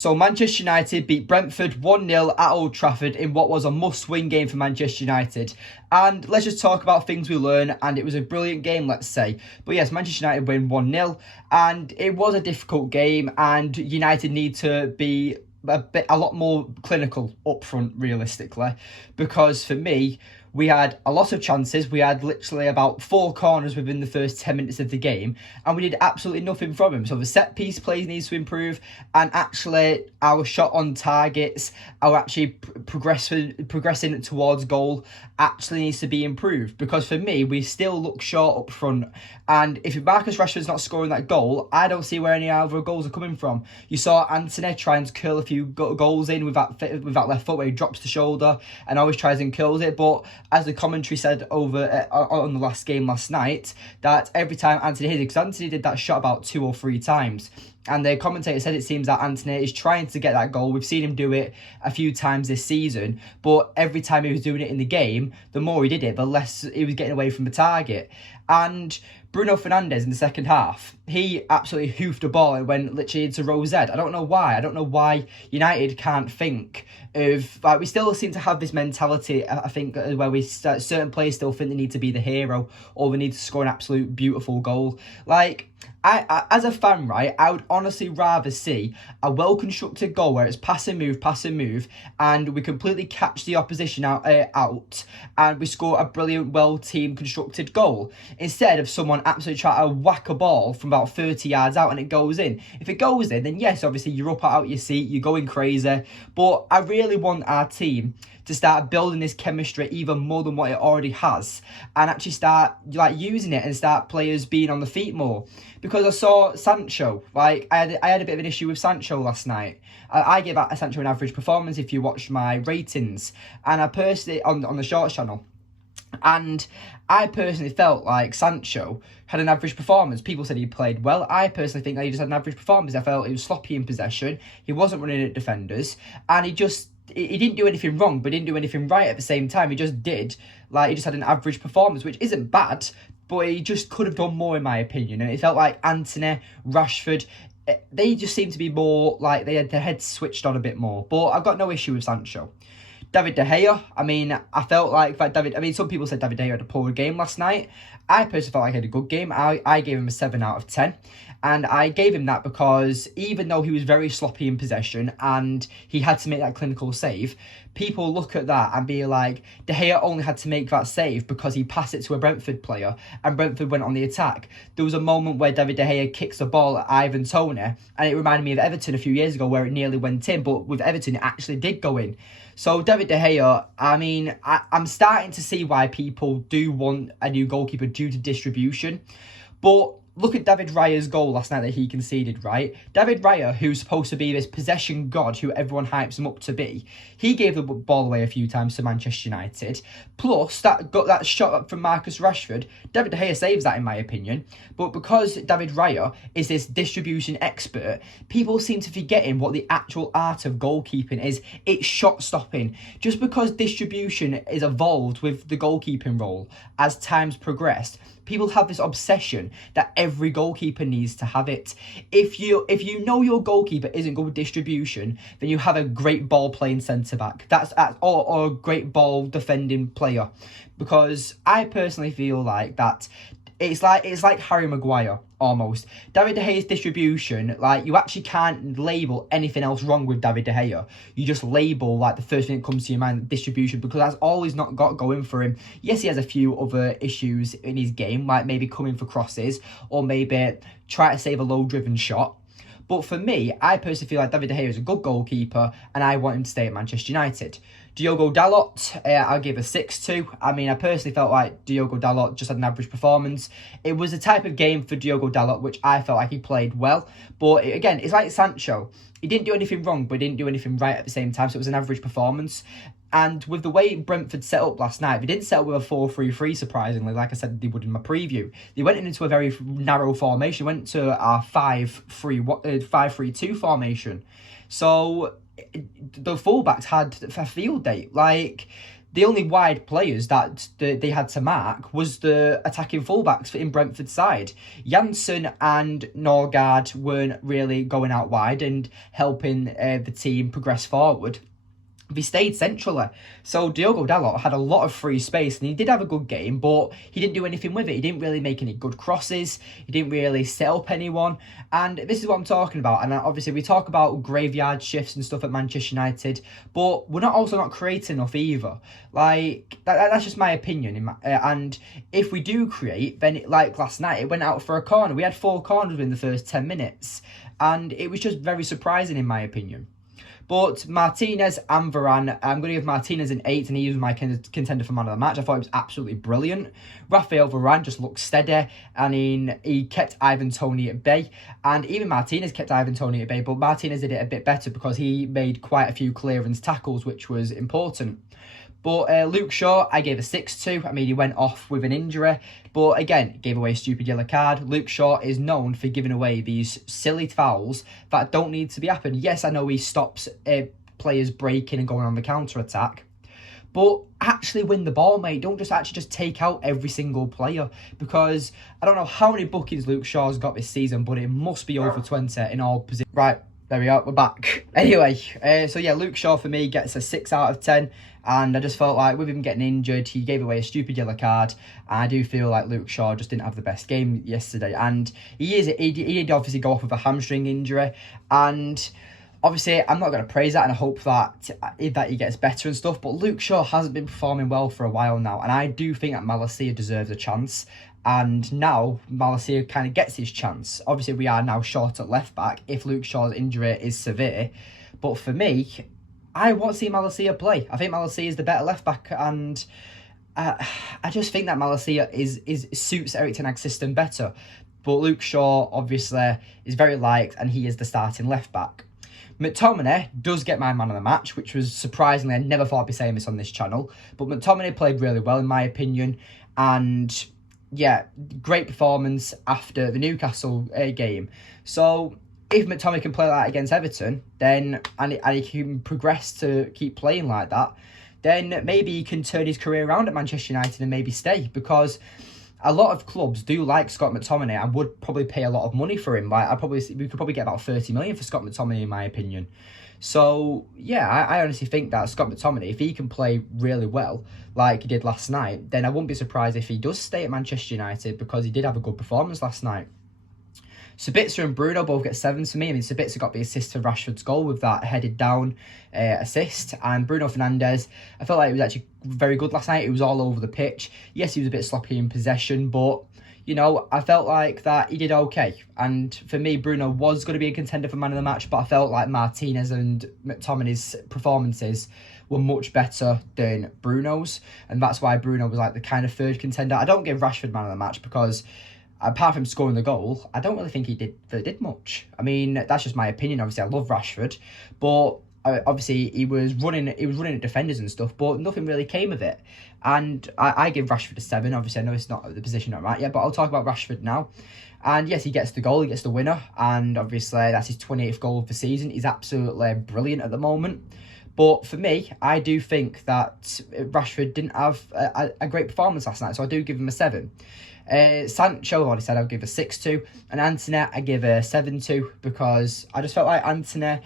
So Manchester United beat Brentford 1-0 at Old Trafford in what was a must-win game for Manchester United. And let's just talk about things we learned, and it was a brilliant game, let's say. But yes, Manchester United win 1-0, and it was a difficult game, and United need to be a lot more clinical up front, realistically, because for me, we had a lot of chances. We had literally about 4 corners within the first 10 minutes of the game, and we did absolutely nothing from them. So the set piece plays needs to improve, and actually our shot on targets, our actually progressing towards goal actually needs to be improved. Because for me, we still look short up front, and if Marcus Rashford's not scoring that goal, I don't see where any other goals are coming from. You saw Antony trying to curl a few goals in with that left foot where he drops the shoulder and always tries and curls it, but as the commentary said over on the last game last night, that every time Antony hit it, because Antony did that shot about 2 or 3 times, and the commentator said it seems that Antony is trying to get that goal. We've seen him do it a few times this season, but every time he was doing it in the game, the more he did it, the less he was getting away from the target. And Bruno Fernandes in the second half, he absolutely hoofed a ball and went literally into row Z. I don't know why. I don't know why United can't think of... we still seem to have this mentality, I think, where certain players still think they need to be the hero or they need to score an absolute beautiful goal. I as a fan, right, I would honestly rather see a well-constructed goal where it's pass and move, and we completely catch the opposition out, and we score a brilliant, well-teamed, constructed goal, instead of someone absolutely trying to whack a ball from about 30 yards out and it goes in. If it goes in, then yes, obviously you're up out your seat, you're going crazy, but I really want our team to start building this chemistry even more than what it already has, and actually start using it and start players being on the feet more. Because I saw Sancho, I had a bit of an issue with Sancho last night. I gave Sancho an average performance if you watched my ratings, and I personally on the Shorts channel, and I personally felt like Sancho had an average performance. People said he played well. I personally think that he just had an average performance. I felt he was sloppy in possession. He wasn't running at defenders, and he didn't do anything wrong, but didn't do anything right at the same time. He just had an average performance, which isn't bad, but he just could have done more, in my opinion. And it felt like Antony, Rashford, they just seemed to be more like they had their heads switched on a bit more. But I've got no issue with Sancho. David De Gea, I felt like some people said David De Gea had a poor game last night. I personally felt like he had a good game. I gave him a 7 out of 10. And I gave him that because even though he was very sloppy in possession and he had to make that clinical save, people look at that and be like, De Gea only had to make that save because he passed it to a Brentford player and Brentford went on the attack. There was a moment where David De Gea kicks the ball at Ivan Toney, and it reminded me of Everton a few years ago where it nearly went in, but with Everton it actually did go in. So David De Gea, I'm starting to see why people do want a new goalkeeper due to distribution. But look at David Raya's goal last night that he conceded, right? David Raya, who's supposed to be this possession god who everyone hypes him up to be, he gave the ball away a few times to Manchester United. Plus, that shot from Marcus Rashford, David De Gea saves that in my opinion. But because David Raya is this distribution expert, people seem to forgetting what the actual art of goalkeeping is. It's shot stopping. Just because distribution is evolved with the goalkeeping role as time's progressed, people have this obsession that every goalkeeper needs to have it. If you know your goalkeeper isn't good with distribution, then you have a great ball playing centre back. Or a great ball defending player. Because I personally feel like that it's like Harry Maguire almost. David De Gea's distribution, you actually can't label anything else wrong with David De Gea. You just label the first thing that comes to your mind, distribution, because that's all he's not got going for him. Yes, he has a few other issues in his game, like maybe coming for crosses or maybe try to save a low driven shot. But for me, I personally feel like David De Gea is a good goalkeeper and I want him to stay at Manchester United. Diogo Dalot, I'll give a 6 to. I personally felt like Diogo Dalot just had an average performance. It was a type of game for Diogo Dalot which I felt like he played well. But again, it's like Sancho. He didn't do anything wrong, but he didn't do anything right at the same time, so it was an average performance. And with the way Brentford set up last night, they didn't set up with a 4-3-3, surprisingly, like I said they would in my preview. They went into a very narrow formation, went to a 5-3-2 formation. So the fullbacks had a field day. the only wide players that they had to mark was the attacking fullbacks in Brentford's side. Janssen and Norgard weren't really going out wide and helping the team progress forward. They stayed centrally. So Diogo Dalot had a lot of free space and he did have a good game, but he didn't do anything with it. He didn't really make any good crosses. He didn't really set up anyone. And this is what I'm talking about. And obviously we talk about graveyard shifts and stuff at Manchester United, but we're not creating enough either. Like, that's just my opinion. And if we do create, then like last night, it went out for a corner. We had 4 corners within the first 10 minutes. And it was just very surprising in my opinion. But Martinez and Varane, I'm going to give Martinez an 8, and he was my contender for man of the match. I thought it was absolutely brilliant. Raphael Varane just looked steady, and he kept Ivan Toney at bay. And even Martinez kept Ivan Toney at bay, but Martinez did it a bit better because he made quite a few clearance tackles, which was important. But Luke Shaw, I gave a 6 to. I mean, he went off with an injury. But again, gave away a stupid yellow card. Luke Shaw is known for giving away these silly fouls that don't need to be happened. Yes, I know he stops players breaking and going on the counter-attack. But actually win the ball, mate. Don't just take out every single player. Because I don't know how many bookings Luke Shaw's got this season, but it must be over 20 in all positions. Right. There we are, we're back. Anyway, so yeah, Luke Shaw for me gets a 6 out of 10. And I just felt like with him getting injured, he gave away a stupid yellow card. And I do feel like Luke Shaw just didn't have the best game yesterday. And he did obviously go off with a hamstring injury. And obviously, I'm not going to praise that, and I hope that he gets better and stuff. But Luke Shaw hasn't been performing well for a while now. And I do think that Malacia deserves a chance. And now Malacia kind of gets his chance. Obviously, we are now short at left back if Luke Shaw's injury is severe. But for me, I want to see Malacia play. I think Malacia is the better left back, and I just think that Malacia suits Erik Ten Hag's system better. But Luke Shaw obviously is very liked, and he is the starting left back. McTominay does get my man of the match, which was surprisingly, I never thought I'd be saying this on this channel. But McTominay played really well in my opinion, and yeah, great performance after the Newcastle game. So if McTominay can play like that against Everton, then and he can progress to keep playing like that, then maybe he can turn his career around at Manchester United and maybe stay, because a lot of clubs do like Scott McTominay and would probably pay a lot of money for him. Like we could probably get about 30 million for Scott McTominay in my opinion. So yeah, I honestly think that Scott McTominay, if he can play really well like he did last night, then I wouldn't be surprised if he does stay at Manchester United, because he did have a good performance last night. Sabitzer and Bruno both get 7s for me. I mean, Sabitzer got the assist for Rashford's goal with that headed down assist. And Bruno Fernandes, I felt like he was actually very good last night. He was all over the pitch. Yes, he was a bit sloppy in possession, but you know, I felt like that he did okay. And for me, Bruno was going to be a contender for man of the match, but I felt like Martinez and McTominay's performances were much better than Bruno's. And that's why Bruno was like the kind of third contender. I don't give Rashford man of the match because apart from scoring the goal, I don't really think he did much. I mean, that's just my opinion. Obviously, I love Rashford, but obviously he was running at defenders and stuff, but nothing really came of it. And I give Rashford a 7. Obviously, I know it's not the position I'm at yet, but I'll talk about Rashford now. And yes, he gets the goal, he gets the winner, and obviously that's his 28th goal of the season. He's absolutely brilliant at the moment. But for me, I do think that Rashford didn't have a great performance last night, so I do give him a 7. Sancho, I've already said I'll give a 6 to, and Antony I give a 7 to, because I just felt like Antony,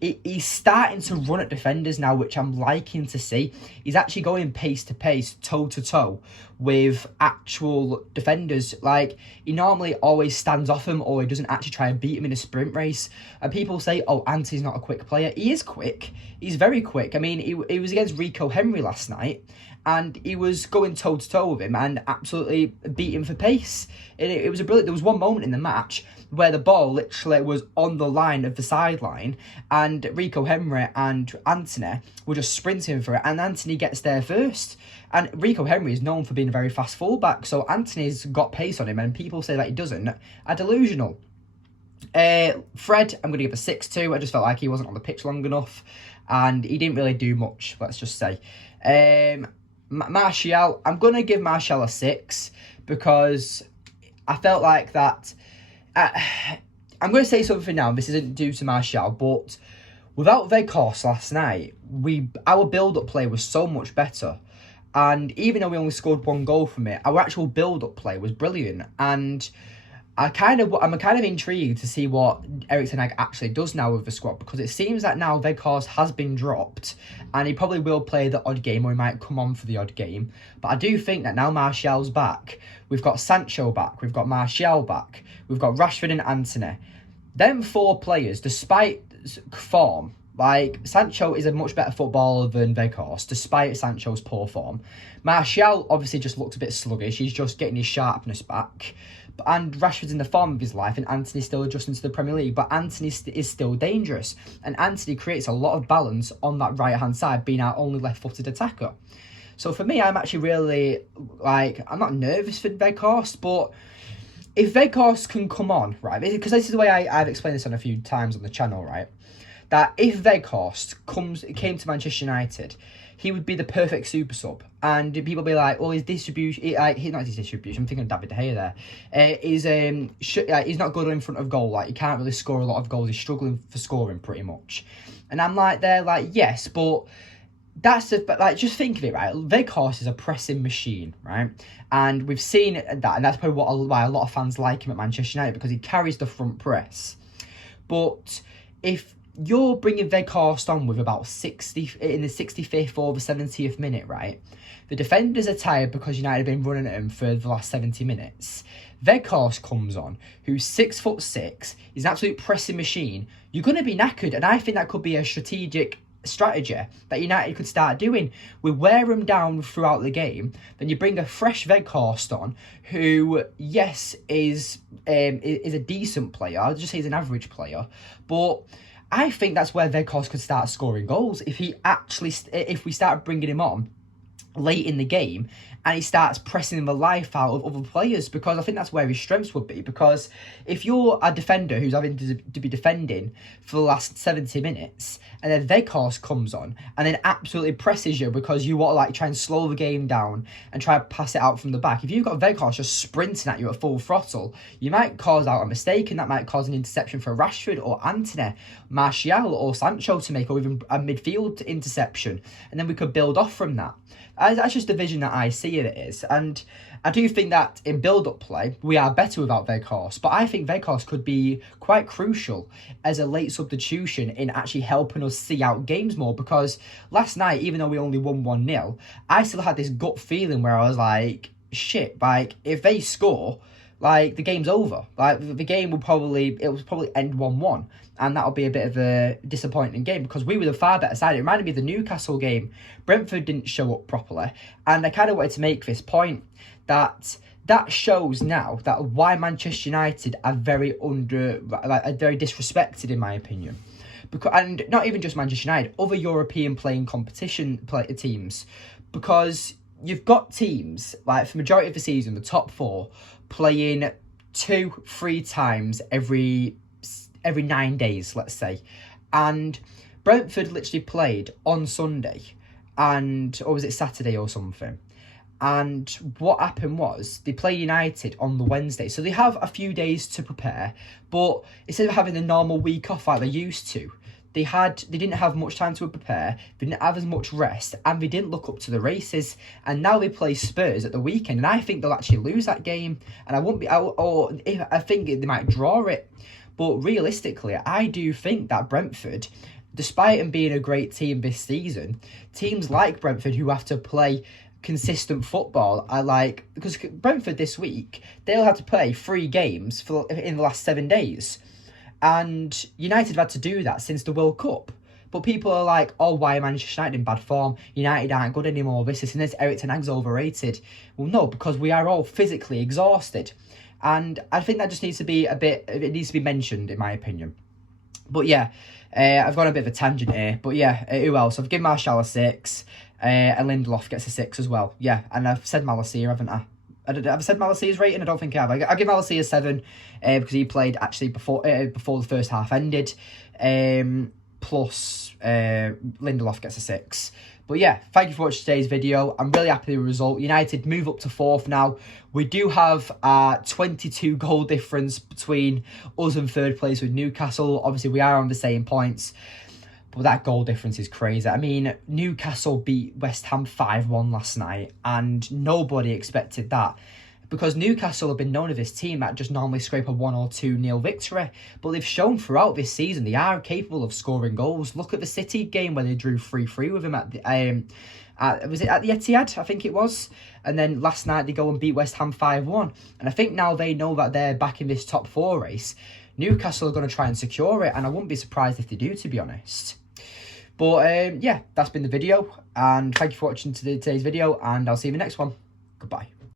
he's starting to run at defenders now, which I'm liking to see. He's actually going pace to pace, toe to toe with actual defenders. Like, he normally always stands off him, or he doesn't actually try and beat him in a sprint race. And people say, oh, Antony's not a quick player. He is quick. He's very quick. I mean, he was against Rico Henry last night, and he was going toe-to-toe with him and absolutely beat him for pace. It was a brilliant. There was one moment in the match where the ball literally was on the line of the sideline, and Rico Henry and Antony were just sprinting for it, and Antony gets there first. And Rico Henry is known for being a very fast fullback, so Antony's got pace on him, and people say that he doesn't are delusional. Fred, I'm going to give a 6 to. I just felt like he wasn't on the pitch long enough, and he didn't really do much, let's just say. Martial, I'm going to give Martial a 6, because I felt like that. I'm going to say something now, this isn't due to Martial, but without Weghorst last night, our build-up play was so much better. And even though we only scored 1 goal from it, our actual build-up play was brilliant. And I'm kind of intrigued to see what Erik ten Hag actually does now with the squad, because it seems that now Weghorst has been dropped and he probably will play the odd game, or he might come on for the odd game. But I do think that now Martial's back, we've got Sancho back, we've got Martial back, we've got Rashford and Antony. Them 4 players, despite form, like, Sancho is a much better footballer than Weghorst, despite Sancho's poor form. Martial obviously just looks a bit sluggish. He's just getting his sharpness back. And Rashford's in the form of his life, and Antony's still adjusting to the Premier League. But Antony is still dangerous. And Antony creates a lot of balance on that right-hand side, being our only left-footed attacker. So for me, I'm actually really, I'm not nervous for Weghorst, but if Weghorst can come on, right, because this is the way I've explained this on a few times on the channel, right, that if Weghorst came to Manchester United, he would be the perfect super sub. And people be like, well, his distribution, not his distribution, I'm thinking of David De Gea there, he's not good in front of goal. Like, he can't really score a lot of goals. He's struggling for scoring pretty much. And I'm like, yes, but just think of it, right? Weghorst is a pressing machine, right? And we've seen that, and that's probably why a lot of fans like him at Manchester United, because he carries the front press. But if you're bringing Weghorst on with about 60 in the 65th or the 70th minute, right? The defenders are tired because United have been running at him for the last 70 minutes. Weghorst comes on, who's 6'6", he's an absolute pressing machine. You're going to be knackered, and I think that could be a strategy that United could start doing. We wear him down throughout the game, then you bring a fresh Weghorst on, who, yes, is a decent player. I'll just say he's an average player, but I think that's where Weghorst could start scoring goals if we start bringing him on late in the game and he starts pressing the life out of other players, because I think that's where his strengths would be. Because if you're a defender who's having to be defending for the last 70 minutes and then Weghorst comes on and then absolutely presses you because you want to try and slow the game down and try to pass it out from the back, if you've got Weghorst just sprinting at you at full throttle, you might cause out a mistake, and that might cause an interception for Rashford or Antony, Martial or Sancho to make, or even a midfield interception, and then we could build off from that. That's just the vision that I see it is. And I do think that in build-up play, we are better without Weghorst. But I think Weghorst could be quite crucial as a late substitution in actually helping us see out games more. Because last night, even though we only won 1-0, I still had this gut feeling where I was like, shit, if they score, the game's over. The game will probably end 1-1. And that'll be a bit of a disappointing game, because we were the far better side. It reminded me of the Newcastle game. Brentford didn't show up properly. And I kind of wanted to make this point that shows now that why Manchester United are very very disrespected, in my opinion. And not even just Manchester United, other European playing competition teams. Because you've got teams, for the majority of the season, the top 4, playing 2-3 times every 9 days, let's say. And Brentford literally played on Sunday, or was it Saturday or something? And what happened was they play United on the Wednesday. So they have a few days to prepare, but instead of having a normal week off like they used to, they didn't have much time to prepare, they didn't have as much rest, and they didn't look up to the races. And now they play Spurs at the weekend, and I think they'll actually lose that game. And I think they might draw it. But realistically, I do think that Brentford, despite them being a great team this season, teams like Brentford who have to play consistent football because Brentford this week, they'll have to play 3 games in the last 7 days. And United have had to do that since the World Cup. But people are like, oh, why are Manchester United in bad form? United aren't good anymore. This and this. Erik ten Hag's overrated. Well, no, because we are all physically exhausted. And I think that just needs to be it needs to be mentioned, in my opinion. But yeah, I've gone a bit of a tangent here. But yeah, who else? I've given Martial a 6, and Lindelof gets a 6 as well. Yeah, and I've said Malacia, haven't I? Have I said Malacia's rating? I don't think I have. I give Malacia a 7 because he played actually before the first half ended. Plus, Lindelof gets a 6. But yeah, thank you for watching today's video. I'm really happy with the result. United move up to 4th now. We do have a 22 goal difference between us and 3rd place with Newcastle. Obviously, we are on the same points. But that goal difference is crazy. I mean, Newcastle beat West Ham 5-1 last night, and nobody expected that. Because Newcastle have been known as this team that just normally scrape a 1 or 2-0 victory. But they've shown throughout this season they are capable of scoring goals. Look at the City game where they drew 3-3 with him at the was it at the Etihad? I think it was. And then last night they go and beat West Ham 5-1. And I think now they know that they're back in this top 4 race, Newcastle are going to try and secure it. And I wouldn't be surprised if they do, to be honest. But yeah, that's been the video. And thank you for watching today's video. And I'll see you in the next one. Goodbye.